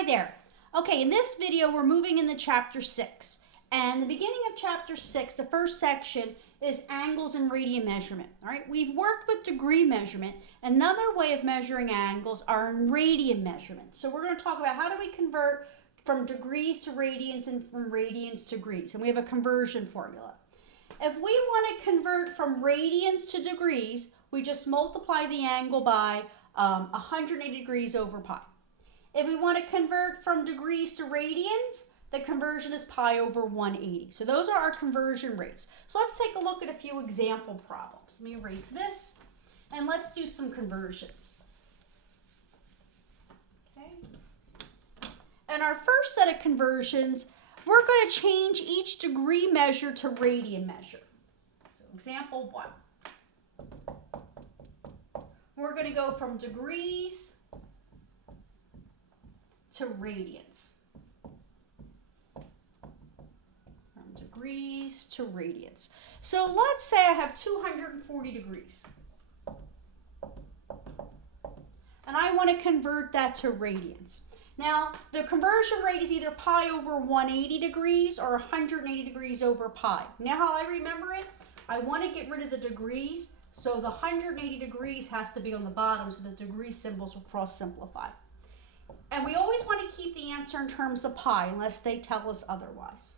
Hi there. Okay, in this video, we're moving into chapter 6. And the beginning of chapter 6, the first section, is angles and radian measurement. All right, we've worked with degree measurement. Another way of measuring angles are in radian measurements. So we're going to talk about how do we convert from degrees to radians and from radians to degrees. And we have a conversion formula. If we want to convert from radians to degrees, we just multiply the angle by 180 degrees over pi. If we want to convert from degrees to radians, the conversion is pi over 180. So those are our conversion rates. So let's take a look at a few example problems. Let me erase this and let's do some conversions. Okay. And our first set of conversions, we're going to change each degree measure to radian measure. So example 1. We're going to go from degrees to radians. From degrees to radians. So let's say I have 240 degrees. And I want to convert that to radians. Now, the conversion rate is either pi over 180 degrees or 180 degrees over pi. Now how I remember it? I want to get rid of the degrees, so the 180 degrees has to be on the bottom, so the degree symbols will cross simplify. And we always want to keep the answer in terms of pi unless they tell us otherwise.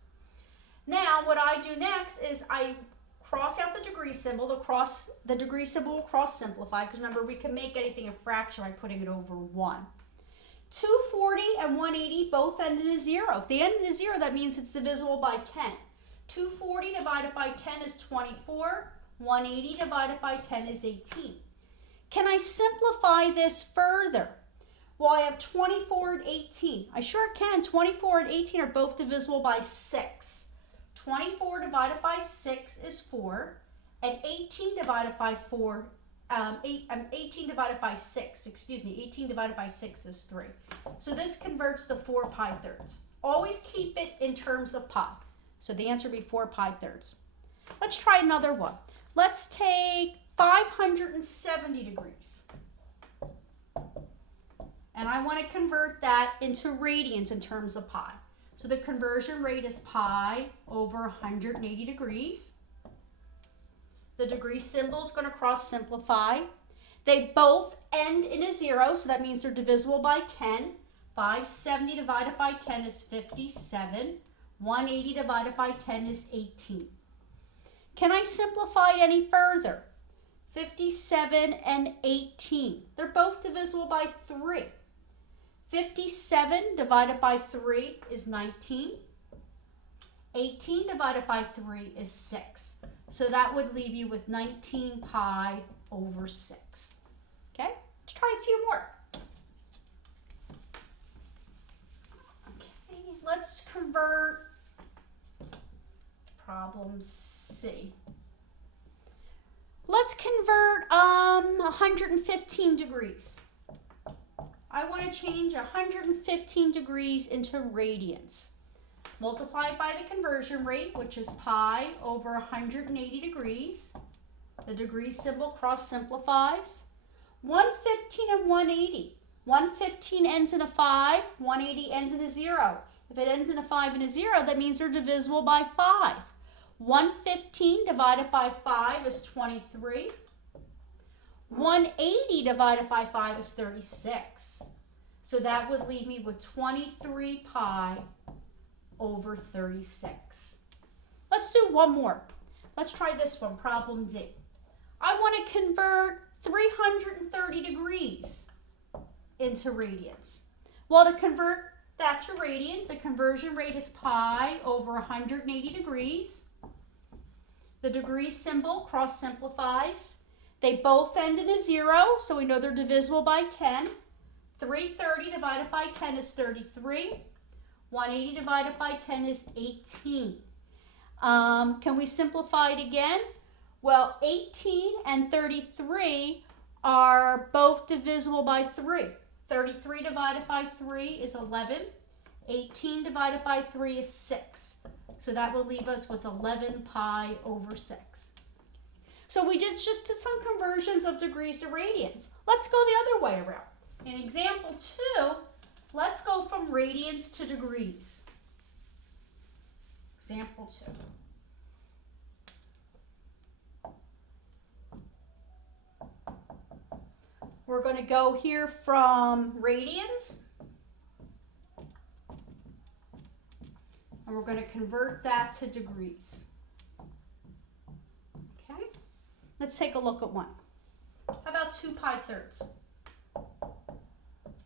Now, what I do next is I cross out the degree symbol. The degree symbol will cross simplify, because remember, we can make anything a fraction by putting it over 1. 240 and 180 both end in a 0. If they end in a 0, that means it's divisible by 10. 240 divided by 10 is 24. 180 divided by 10 is 18. Can I simplify this further? Well, I have 24 and 18. I sure can. 24 and 18 are both divisible by 6. 24 divided by 6 is 4, and 18 divided by 18 divided by 6 is 3. So this converts to 4 pi thirds. Always keep it in terms of pi. So the answer would be 4 pi thirds. Let's try another one. Let's take 570 degrees. And I want to convert that into radians in terms of pi. So the conversion rate is pi over 180 degrees. The degree symbol is going to cross simplify. They both end in a 0, so that means they're divisible by 10. 570 divided by 10 is 57. 180 divided by 10 is 18. Can I simplify it any further? 57 and 18. They're both divisible by 3. 57 divided by 3 is 19. 18 divided by 3 is 6. So that would leave you with 19 pi over 6. Okay, let's try a few more. Okay, let's convert problem C. Let's convert 115 degrees. I want to change 115 degrees into radians. Multiply it by the conversion rate, which is pi over 180 degrees. The degree symbol cross simplifies. 115 and 180. 115 ends in a 5, 180 ends in a 0. If it ends in a 5 and a 0, that means they're divisible by 5. 115 divided by 5 is 23. 180 divided by 5 is 36. So that would leave me with 23 pi over 36. Let's do one more. Let's try this one, problem D. I want to convert 330 degrees into radians. Well, to convert that to radians, the conversion rate is pi over 180 degrees. The degree symbol cross simplifies. They both end in a 0, so we know they're divisible by 10. 330 divided by 10 is 33. 180 divided by 10 is 18. Can we simplify it again? Well, 18 and 33 are both divisible by 3. 33 divided by 3 is 11. 18 divided by 3 is 6. So that will leave us with 11 pi over 6. So we just did some conversions of degrees to radians. Let's go the other way around. In example 2, let's go from radians to degrees. Example 2. We're going to go here from radians, and we're going to convert that to degrees. Okay, let's take a look at one. How about 2 pi thirds?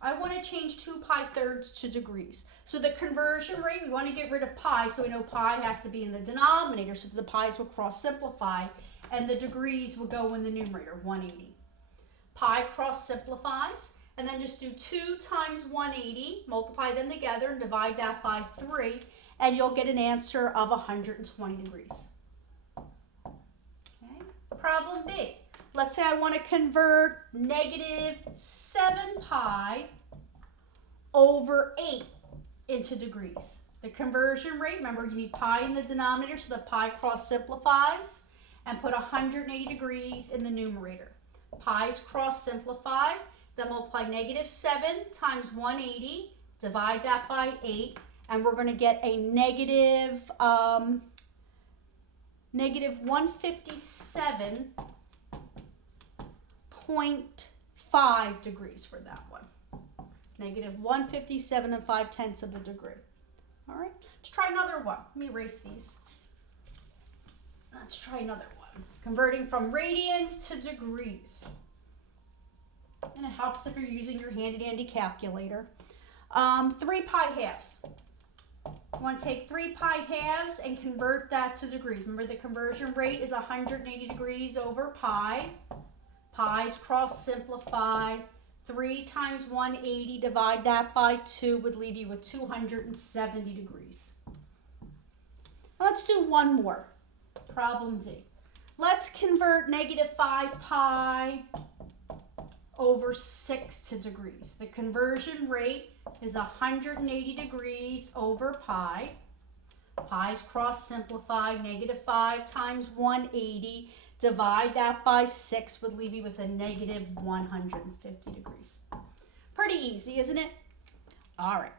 I want to change 2 pi thirds to degrees. So the conversion rate, we want to get rid of pi, so we know pi has to be in the denominator, so the pi's will cross simplify, and the degrees will go in the numerator, 180. Pi cross simplifies, and then just do 2 times 180, multiply them together and divide that by 3, and you'll get an answer of 120 degrees. Okay. Problem B. Let's say I want to convert negative 7 pi over 8 into degrees. The conversion rate, remember you need pi in the denominator, so the pi cross simplifies, and put 180 degrees in the numerator. Pi's cross simplify, then multiply negative 7 times 180, divide that by 8, and we're going to get a negative 157.5 degrees for that one. Negative 157 and 5/10 of a degree. All right, let's try another one. Let me erase these. Let's try another one. Converting from radians to degrees. And it helps if you're using your handy dandy calculator. 3 pi halves. You want to take 3 pi halves and convert that to degrees. Remember the conversion rate is 180 degrees over pi. Pi's cross simplify. 3 times 180, divide that by 2 would leave you with 270 degrees. Now let's do one more. Problem D. Let's convert negative 5 pi over 6 to degrees. The conversion rate is 180 degrees over pi. Pi's cross simplify, negative 5 times 180, divide that by 6 would leave you with a negative 150 degrees. Pretty easy, isn't it? All right.